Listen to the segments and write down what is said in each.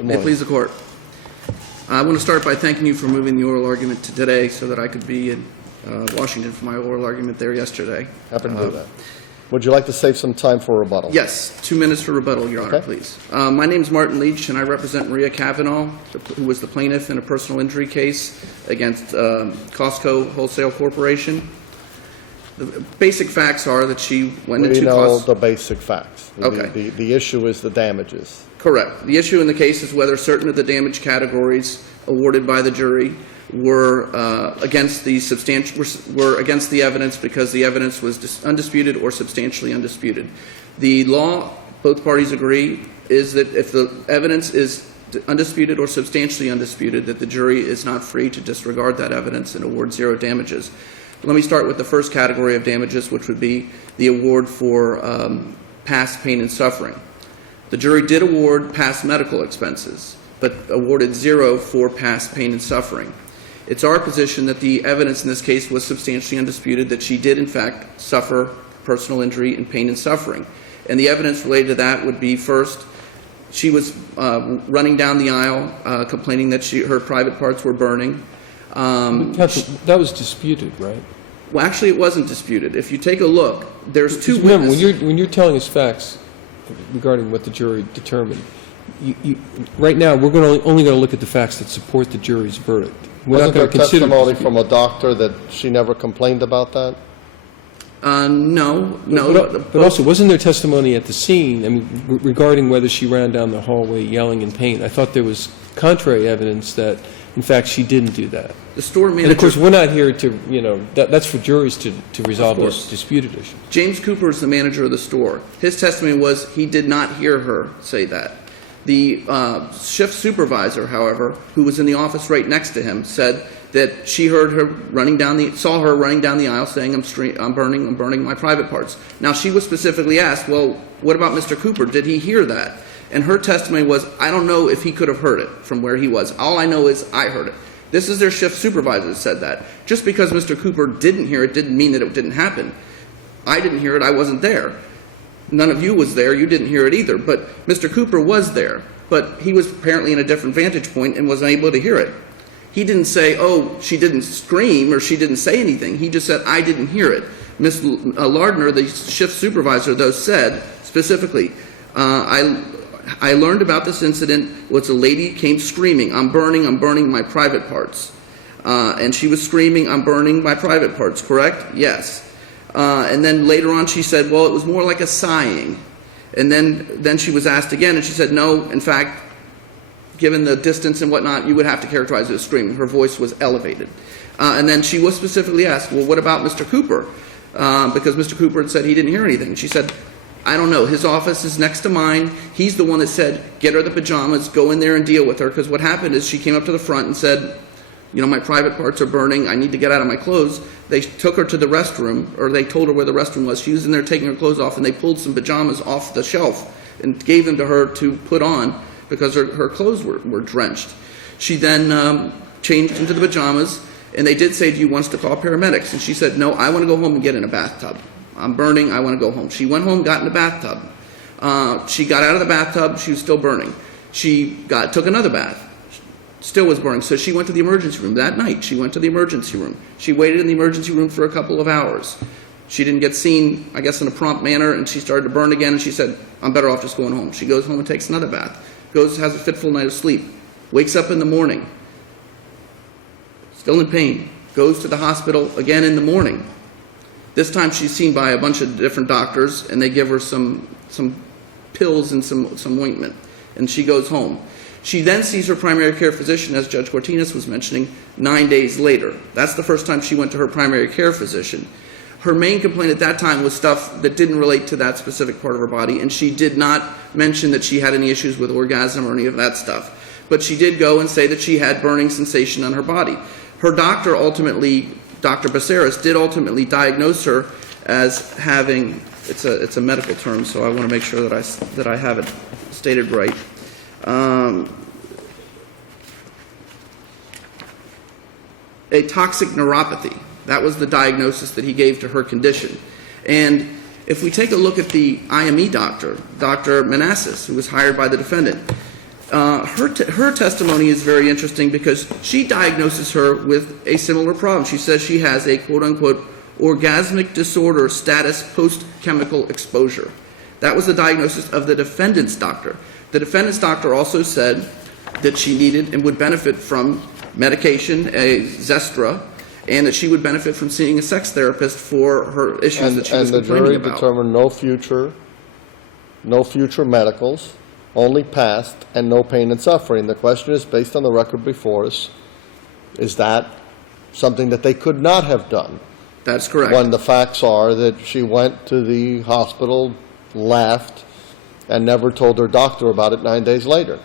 May it please the Court. I want to start by thanking you for moving the oral argument to today so that I could be in Washington for my oral argument there yesterday. Happy to do that. Would you like to save some time for rebuttal? Yes, 2 minutes for rebuttal, Your Honor, Okay. please. My name is Martin Leach, and I represent Maria Cavanaugh, who was the plaintiff in a personal injury case against Costco Wholesale Corporation. The basic facts are that she went into We know the basic facts. Okay. The issue is the damages. Correct. The issue in the case is whether certain of the damage categories awarded by the jury were against the evidence because the evidence was undisputed or substantially undisputed. The law, both parties agree, is that if the evidence is undisputed or substantially undisputed, that the jury is not free to disregard that evidence and award zero damages. Let me start with the first category of damages, which would be the award for past pain and suffering. The jury did award past medical expenses, but awarded zero for past pain and suffering. It's our position that the evidence in this case was substantially undisputed, that she did in fact suffer personal injury and pain and suffering. And the evidence related to that would be, first, she was running down the aisle complaining that her private parts were burning. That was disputed, right? Well, actually, it wasn't disputed. If you take a look, there's two Remember, witnesses. when you're telling us facts regarding what the jury determined, right now we're only going to look at the facts that support the jury's verdict. We're Wasn't not going there to consider testimony from a doctor that she never complained about that? No. But also, wasn't there testimony at the scene, I mean, regarding whether she ran down the hallway yelling in pain? I thought there was contrary evidence that, in fact, she didn't do that. The store manager. And of course, we're not here to, that's for juries to resolve those disputed issues. James Cooper is the manager of the store. His testimony was he did not hear her say that. The shift supervisor, however, who was in the office right next to him, said that she heard her saw her running down the aisle saying, I'm burning my private parts. Now, she was specifically asked, well, what about Mr. Cooper? Did he hear that? And her testimony was, I don't know if he could have heard it from where he was. All I know is I heard it. This is their shift supervisor that said that. Just because Mr. Cooper didn't hear it didn't mean that it didn't happen. I didn't hear it. I wasn't there. None of you was there. You didn't hear it either. But Mr. Cooper was there. But he was apparently in a different vantage point and wasn't able to hear it. He didn't say, oh, she didn't scream or she didn't say anything. He just said, I didn't hear it. Ms. Lardner, the shift supervisor, though, said specifically, I learned about this incident was a lady came screaming, I'm burning my private parts. And she was screaming, I'm burning my private parts, correct? Yes. And then later on she said, well, it was more like a sighing. And then she was asked again, and she said, no, in fact, given the distance and whatnot, you would have to characterize it as screaming. Her voice was elevated. And then she was specifically asked, well, what about Mr. Cooper? Because Mr. Cooper had said he didn't hear anything. She said, I don't know. His office is next to mine. He's the one that said, get her the pajamas, go in there and deal with her. Because what happened is she came up to the front and said, you know, my private parts are burning. I need to get out of my clothes. They took her to the restroom, or they told her where the restroom was. She was in there taking her clothes off, and they pulled some pajamas off the shelf and gave them to her to put on because her clothes were drenched. She then changed into the pajamas, and they did say, do you want us to call paramedics? And she said, no, I want to go home and get in a bathtub. I'm burning. I want to go home. She went home, got in the bathtub. She got out of the bathtub. She was still burning. She took another bath. Still was burning. So she went to the emergency room. That night, she went to the emergency room. She waited in the emergency room for a couple of hours. She didn't get seen, I guess, in a prompt manner, and she started to burn again, and she said, I'm better off just going home. She goes home and takes another bath. Has a fitful night of sleep. Wakes up in the morning. Still in pain. Goes to the hospital again in the morning. This time she's seen by a bunch of different doctors, and they give her some pills and some ointment, and she goes home. She then sees her primary care physician, as Judge Cortinas was mentioning, 9 days later. That's the first time she went to her primary care physician. Her main complaint at that time was stuff that didn't relate to that specific part of her body, and she did not mention that she had any issues with orgasm or any of that stuff. But she did go and say that she had burning sensation on her body. Her doctor ultimately, Dr. Becerras, did ultimately diagnose her as having, it's a medical term, so I want to make sure that I have it stated right. A toxic neuropathy. That was the diagnosis that he gave to her condition. And if we take a look at the IME doctor, Dr. Manassas, who was hired by the defendant, Her testimony is very interesting because she diagnoses her with a similar problem. She says she has a quote-unquote orgasmic disorder status post-chemical exposure. That was the diagnosis of the defendant's doctor. The defendant's doctor also said that she needed and would benefit from medication, a Zestra, and that she would benefit from seeing a sex therapist for her issues that she was complaining about. And the jury determined no future medicals, only past, and no pain and suffering. The question is, based on the record before us, is that something that they could not have done? That's correct. When the facts are that she went to the hospital, left, and never told her doctor about it 9 days later.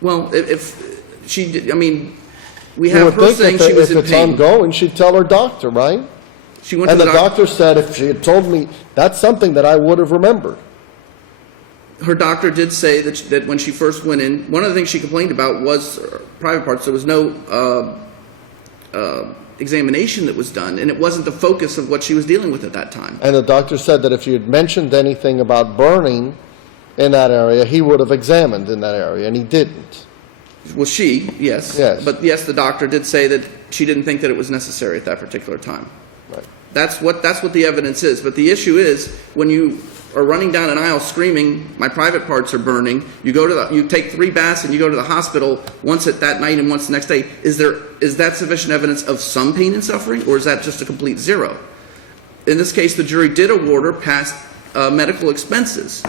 Well, if she did, I mean, we You have would her think saying she was if in it's pain. ongoing, she'd tell her doctor, right? She went And to the doctor said, if she had told me, that's something that I would have remembered. Her doctor did say that when she first went in, one of the things she complained about was private parts. There was no examination that was done, and it wasn't the focus of what she was dealing with at that time. And the doctor said that if she had mentioned anything about burning in that area, he would have examined in that area, and he didn't. Well, yes. Yes. But yes, the doctor did say that she didn't think that it was necessary at that particular time. Right. That's what the evidence is. But the issue is when you are running down an aisle screaming, "My private parts are burning," you take 3 baths and you go to the hospital once at that night and once the next day. Is that sufficient evidence of some pain and suffering, or is that just a complete zero? In this case, the jury did award her past medical expenses.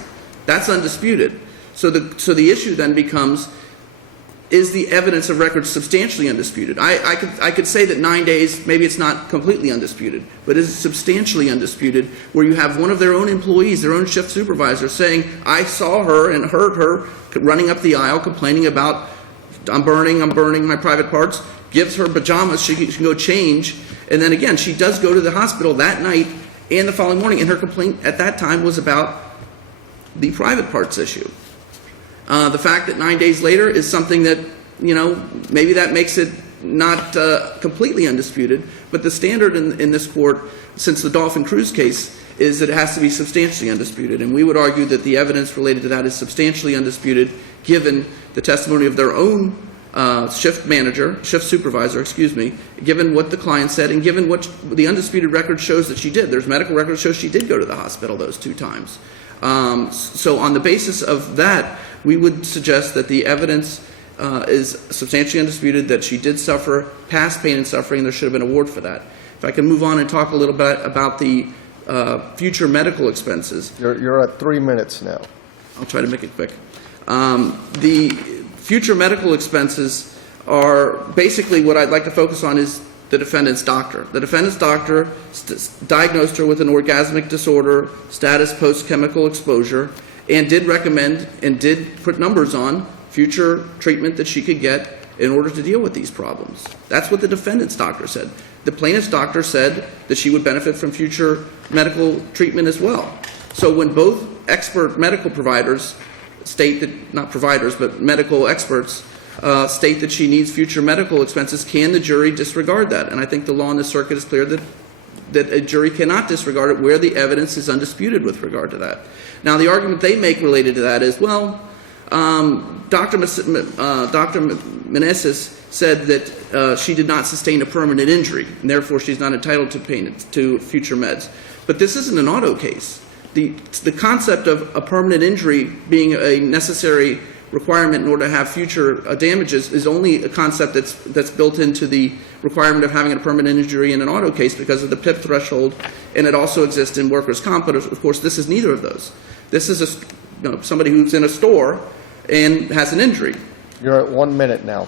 That's undisputed. So the issue then becomes, is the evidence of record substantially undisputed? I could say that 9 days, maybe it's not completely undisputed, but is it substantially undisputed where you have one of their own employees, their own shift supervisor, saying, "I saw her and heard her running up the aisle complaining about, I'm burning my private parts," gives her pajamas, she can go change, and then again, she does go to the hospital that night and the following morning, and her complaint at that time was about the private parts issue. The fact that 9 days later is something that, maybe that makes it not completely undisputed, but the standard in this court, since the Dolphin Cruise case, is that it has to be substantially undisputed. And we would argue that the evidence related to that is substantially undisputed, given the testimony of their own shift supervisor, given what the client said, and given what the undisputed record shows that she did. There's medical record shows she did go to the hospital those 2 times. So on the basis of that, we would suggest that the evidence is substantially undisputed, that she did suffer past pain and suffering. There should have been an award for that. If I can move on and talk a little bit about the future medical expenses. You're at 3 minutes now. I'll try to make it quick. The future medical expenses are basically what I'd like to focus on is the defendant's doctor. The defendant's doctor diagnosed her with an orgasmic disorder, status post-chemical exposure, and did recommend and did put numbers on future treatment that she could get in order to deal with these problems. That's what the defendant's doctor said. The plaintiff's doctor said that she would benefit from future medical treatment as well. So when both expert medical providers state that, not providers, but medical experts state that she needs future medical expenses, can the jury disregard that? And I think the law in this circuit is clear that a jury cannot disregard it where the evidence is undisputed with regard to that. Now, the argument they make related to that is, well, Dr. Meneses said that she did not sustain a permanent injury, and therefore she's not entitled to future meds. But this isn't an auto case. The concept of a permanent injury being a necessary requirement in order to have future damages is only a concept that's built into the requirement of having a permanent injury in an auto case because of the PIP threshold, and it also exists in workers' comp, but of course this is neither of those. This is somebody who's in a store and has an injury. You're at 1 minute now.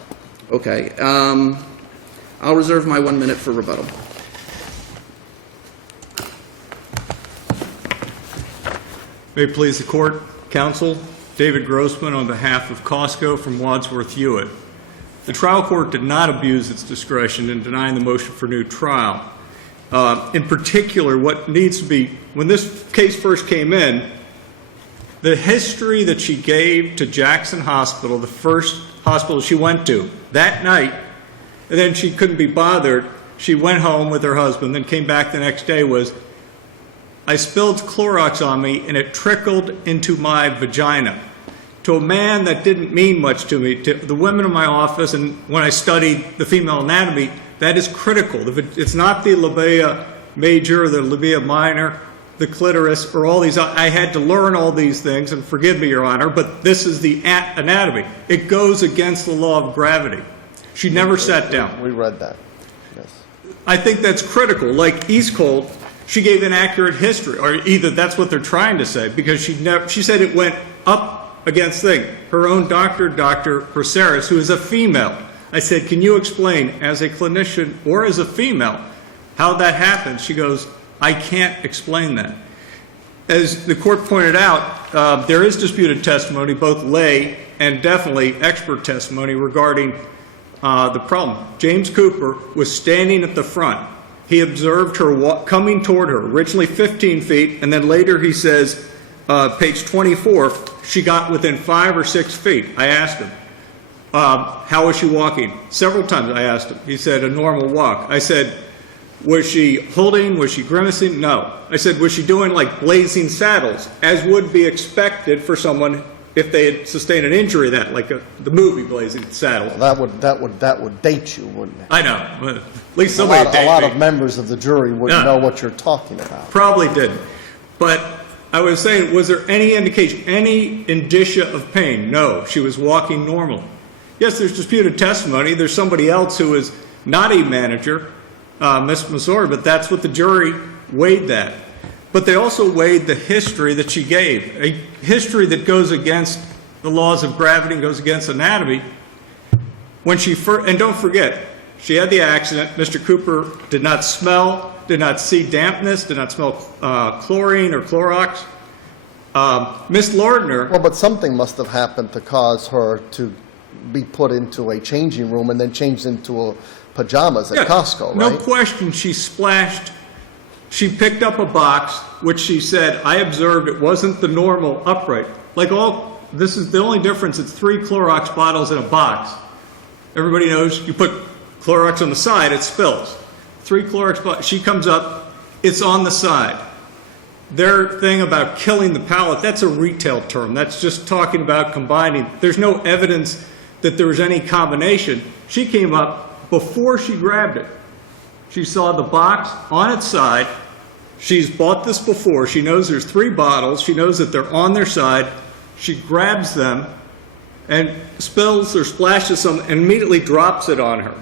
Okay. I'll reserve my 1 minute for rebuttal. May it please the court, counsel, David Grossman on behalf of Costco from Wadsworth Hewitt. The trial court did not abuse its discretion in denying the motion for new trial. In particular, what needs to be, when this case first came in, the history that she gave to Jackson Hospital, the first hospital she went to, that night, and then she couldn't be bothered, she went home with her husband, then came back the next day, was, I spilled Clorox on me and it trickled into my vagina. to a man that didn't mean much to me, to the women in my office, and when I studied the female anatomy, that is critical. It's not the labia major, the labia minor, the clitoris, or all these. I had to learn all these things, and forgive me, Your Honor, but this is the anatomy. It goes against the law of gravity. She never sat down. We read that, yes. I think that's critical. Like East Cold, she gave inaccurate history, or either that's what they're trying to say, because she said it went up against thing. Her own doctor, Dr. Braceras, who is a female. I said, can you explain as a clinician or as a female how that happens? She goes, I can't explain that. As the court pointed out, there is disputed testimony, both lay and definitely expert testimony regarding the problem. James Cooper was standing at the front. He observed her coming toward her, originally 15 feet, and then later he says, page 24, she got within 5 or 6 feet. I asked him, how was she walking? Several times I asked him. He said, a normal walk. I said, was she holding? Was she grimacing? No. I said, was she doing like blazing saddles, as would be expected for someone if they had sustained an injury, that like the movie Blazing Saddles? Well, that would date you, wouldn't it? I know. But at least somebody A lot of members of the jury wouldn't know what you're talking about. Probably didn't. But I was saying, was there any indication, any indicia of pain? No, she was walking normally. Yes, there's disputed testimony. There's somebody else who is not a manager, Ms. Masor, but that's what the jury weighed that. But they also weighed the history that she gave, a history that goes against the laws of gravity and goes against anatomy. When she first, and don't forget, she had the accident. Mr. Cooper did not smell, did not see dampness, did not smell chlorine or Clorox. Miss Lardner. Well, but something must have happened to cause her to be put into a changing room and then changed into pajamas at Costco, right? No question she splashed. She picked up a box, which she said, I observed it wasn't the normal upright. Like this is the only difference. It's 3 Clorox bottles in a box. Everybody knows you put Clorox on the side, it spills. 3 Clorox bottles. She comes up, it's on the side. Their thing about killing the palate, that's a retail term. That's just talking about combining. There's no evidence that there was any combination. She came up before she grabbed it. She saw the box on its side. She's bought this before. She knows there's 3 bottles. She knows that they're on their side. She grabs them and spills or splashes some and immediately drops it on her.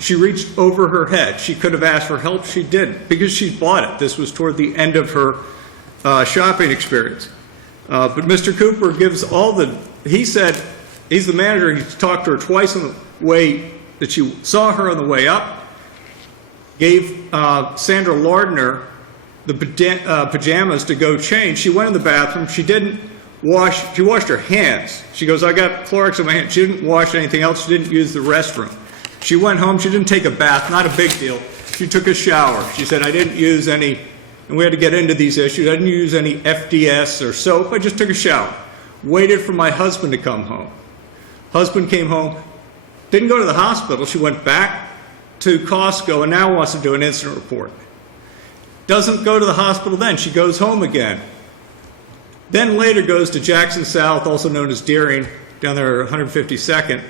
She reached over her head. She could have asked for help. She didn't because she bought it. This was toward the end of her shopping experience. But Mr. Cooper gives he said, he's the manager. He talked to her twice on the way that she saw her on the way up, gave Sandra Lardner the pajamas to go change. She went in the bathroom. She didn't wash. She washed her hands. She goes, I got Clorox on my hands. She didn't wash anything else. She didn't use the restroom. She went home. She didn't take a bath. Not a big deal. She took a shower. She said, I didn't use any, and we had to get into these issues. I didn't use any FDS or soap. I just took a shower. Waited for my husband to come home. Husband came home. Didn't go to the hospital. She went back to Costco and now wants to do an incident report. Doesn't go to the hospital then. She goes home again. Then later goes to Jackson South, also known as Deering, down there 152nd.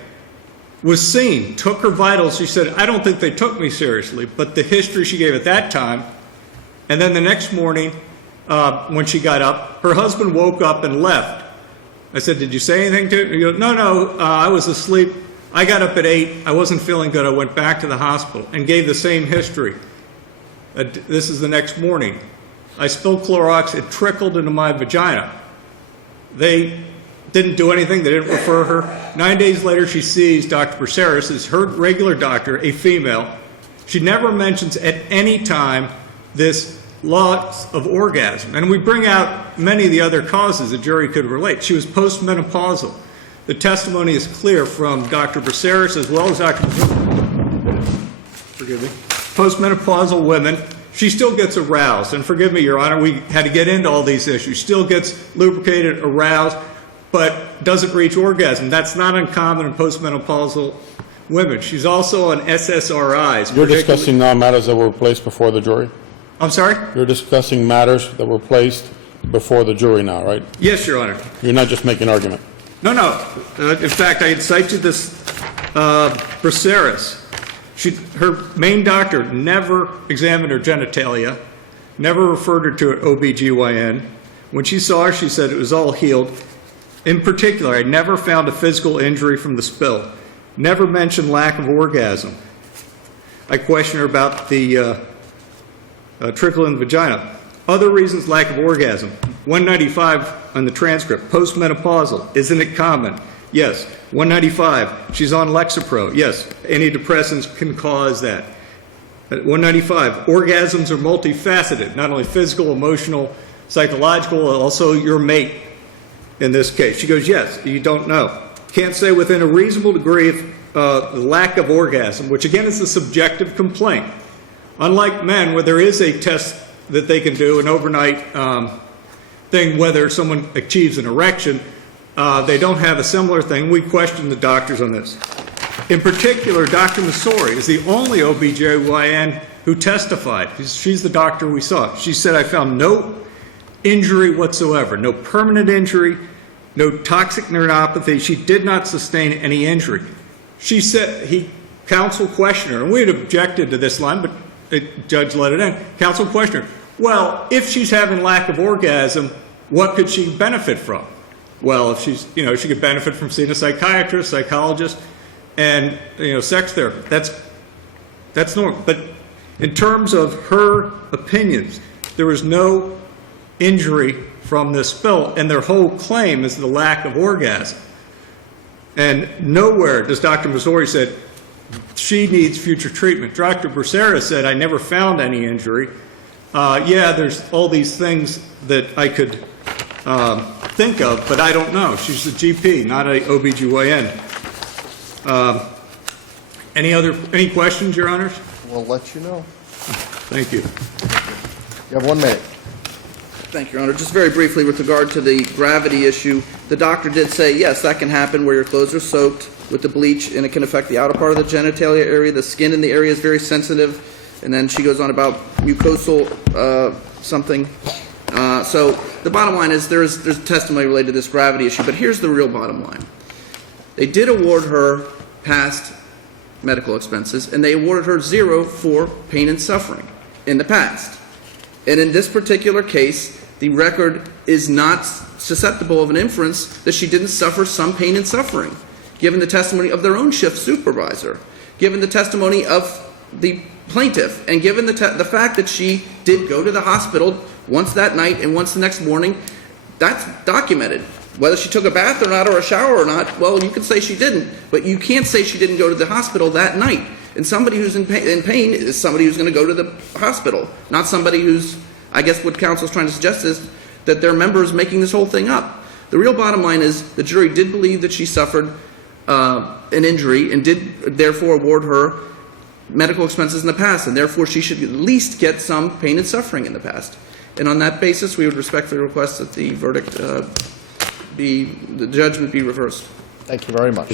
Was seen, took her vitals. She said, I don't think they took me seriously, but the history she gave at that time. And then the next morning, when she got up, her husband woke up and left. I said, did you say anything to her? He goes, no, I was asleep. I got up at 8. I wasn't feeling good. I went back to the hospital and gave the same history. This is the next morning. I spilled Clorox. It trickled into my vagina. They didn't do anything. They didn't refer her. 9 days later, she sees Dr. Braceras, is her regular doctor, a female. She never mentions at any time this loss of orgasm. And we bring out many of the other causes the jury could relate. She was postmenopausal. The testimony is clear from Dr. Braceras as well as Dr. Forgive me. Postmenopausal women, she still gets aroused. And forgive me, Your Honor, we had to get into all these issues. Still gets lubricated, aroused, but doesn't reach orgasm. That's not uncommon in postmenopausal women. She's also on SSRIs. You're discussing now matters that were placed before the jury? I'm sorry? You're discussing matters that were placed before the jury now, right? Yes, Your Honor. You're not just making argument. No, no. In fact, I had cited this Braceras. Her main doctor never examined her genitalia, never referred her to an OBGYN. When she saw her, she said it was all healed. In particular, I never found a physical injury from the spill. Never mentioned lack of orgasm. I questioned her about the trickle in the vagina. Other reasons, lack of orgasm. 195 on the transcript, postmenopausal. Isn't it common? Yes. 195, she's on Lexapro. Yes, antidepressants can cause that. 195, orgasms are multifaceted, not only physical, emotional, psychological, also your mate in this case. She goes, yes, you don't know. Can't say within a reasonable degree of lack of orgasm, which again is a subjective complaint. Unlike men, where there is a test that they can do, an overnight thing, whether someone achieves an erection, they don't have a similar thing. We questioned the doctors on this. In particular, Dr. Masori is the only OBGYN who testified. She's the doctor we saw. She said, I found no injury whatsoever, no permanent injury, no toxic neuropathy. She did not sustain any injury. She said, counsel questioned her, and we had objected to this line, but the judge let it in. Counsel questioned her. Well, if she's having lack of orgasm, what could she benefit from? Well, if she's, she could benefit from seeing a psychiatrist, psychologist, and, sex therapy. That's normal. But in terms of her opinions, there was no injury from this spill, and their whole claim is the lack of orgasm. And nowhere does Dr. Masori said she needs future treatment. Dr. Bracera said, I never found any injury. Yeah, there's all these things that I could think of, but I don't know. She's a GP, not a OBGYN. Any questions, Your Honors? We'll let you know. Thank you. You have 1 minute. Thank you, Your Honor. Just very briefly with regard to the gravity issue, the doctor did say, yes, that can happen where your clothes are soaked with the bleach, and it can affect the outer part of the genitalia area. The skin in the area is very sensitive. And then she goes on about mucosal something. So the bottom line is there's testimony related to this gravity issue, but here's the real bottom line. They did award her past medical expenses, and they awarded her 0 for pain and suffering in the past. And in this particular case, the record is not susceptible of an inference that she didn't suffer some pain and suffering, given the testimony of their own shift supervisor, given the testimony of the plaintiff, and given the fact that she did go to the hospital once that night and once the next morning. That's documented. Whether she took a bath or not, or a shower or not, well, you can say she didn't, but you can't say she didn't go to the hospital that night. And somebody who's in pain is somebody who's going to go to the hospital, not somebody who's, I guess what counsel's trying to suggest is that their member is making this whole thing up. The real bottom line is the jury did believe that she suffered an injury and did therefore award her medical expenses in the past, and therefore she should at least get some pain and suffering in the past. And on that basis, we would respectfully request that the verdict the judgment be reversed. Thank you very much.